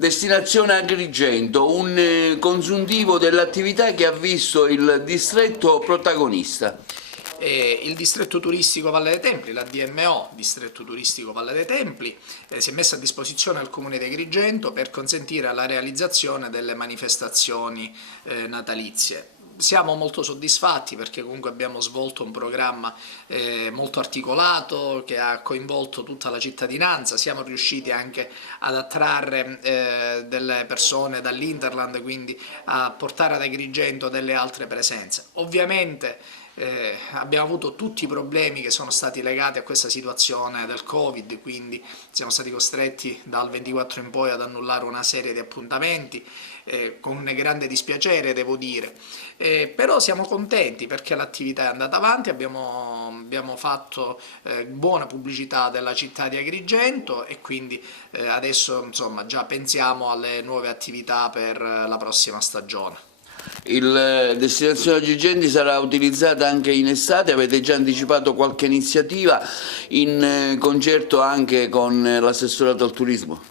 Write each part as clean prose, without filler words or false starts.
Destinazione Agrigento, un consuntivo dell'attività che ha visto il distretto protagonista. Il distretto turistico Valle dei Templi, la DMO, distretto turistico Valle dei Templi, si è messa a disposizione al Comune di Agrigento per consentire la realizzazione delle manifestazioni natalizie. Siamo molto soddisfatti perché comunque abbiamo svolto un programma molto articolato che ha coinvolto tutta la cittadinanza, siamo riusciti anche ad attrarre delle persone dall'Interland, quindi a portare ad Agrigento delle altre presenze. Ovviamente abbiamo avuto tutti i problemi che sono stati legati a questa situazione del Covid, quindi siamo stati costretti dal 24 in poi ad annullare una serie di appuntamenti, con grande dispiacere devo dire, però siamo contenti perché l'attività è andata avanti, abbiamo fatto buona pubblicità della città di Agrigento e quindi adesso insomma già pensiamo alle nuove attività per la prossima stagione. Il Destinazione Agrigento sarà utilizzata anche in estate, avete già anticipato qualche iniziativa in concerto anche con l'assessorato al turismo?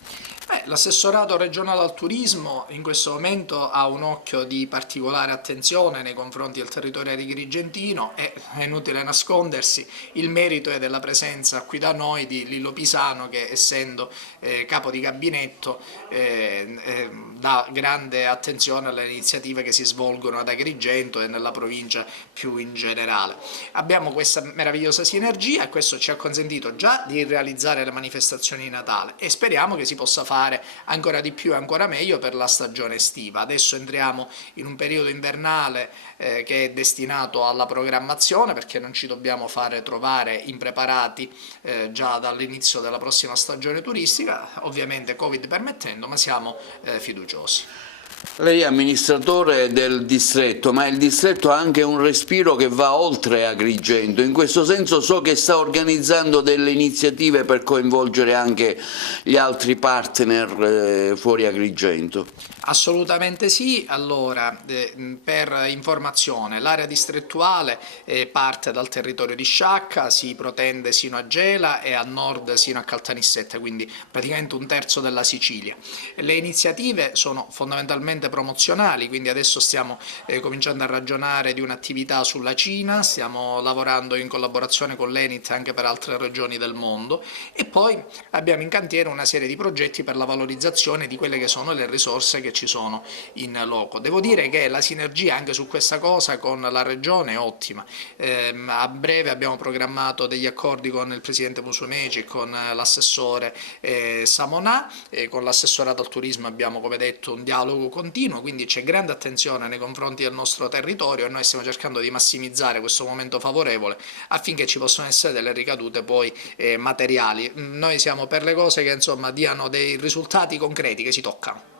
L'assessorato regionale al turismo in questo momento ha un occhio di particolare attenzione nei confronti del territorio agrigentino e è inutile nascondersi, il merito è della presenza qui da noi di Lillo Pisano che essendo capo di gabinetto dà grande attenzione alle iniziative che si svolgono ad Agrigento e nella provincia più in generale. Abbiamo questa meravigliosa sinergia e questo ci ha consentito già di realizzare le manifestazioni di Natale e speriamo che si possa fare ancora di più e ancora meglio per la stagione estiva. Adesso entriamo in un periodo invernale che è destinato alla programmazione perché non ci dobbiamo fare trovare impreparati già dall'inizio della prossima stagione turistica, ovviamente Covid permettendo, ma siamo fiduciosi. Lei è amministratore del distretto, ma il distretto ha anche un respiro che va oltre Agrigento. In questo senso so che sta organizzando delle iniziative per coinvolgere anche gli altri partner fuori Agrigento. Assolutamente sì, allora per informazione l'area distrettuale parte dal territorio di Sciacca, si protende sino a Gela e a nord sino a Caltanissetta, quindi praticamente un terzo della Sicilia. Le iniziative sono fondamentalmente promozionali, quindi adesso stiamo cominciando a ragionare di un'attività sulla Cina, stiamo lavorando in collaborazione con l'Enit anche per altre regioni del mondo e poi abbiamo in cantiere una serie di progetti per la valorizzazione di quelle che sono le risorse che ci sono in loco. Devo dire che la sinergia anche su questa cosa con la regione è ottima. A breve abbiamo programmato degli accordi con il presidente Musumeci e con l'assessore Samonà, con l'assessorato al turismo abbiamo come detto un dialogo continuo, quindi c'è grande attenzione nei confronti del nostro territorio e noi stiamo cercando di massimizzare questo momento favorevole affinché ci possano essere delle ricadute poi materiali. Noi siamo per le cose che insomma diano dei risultati concreti che si toccano.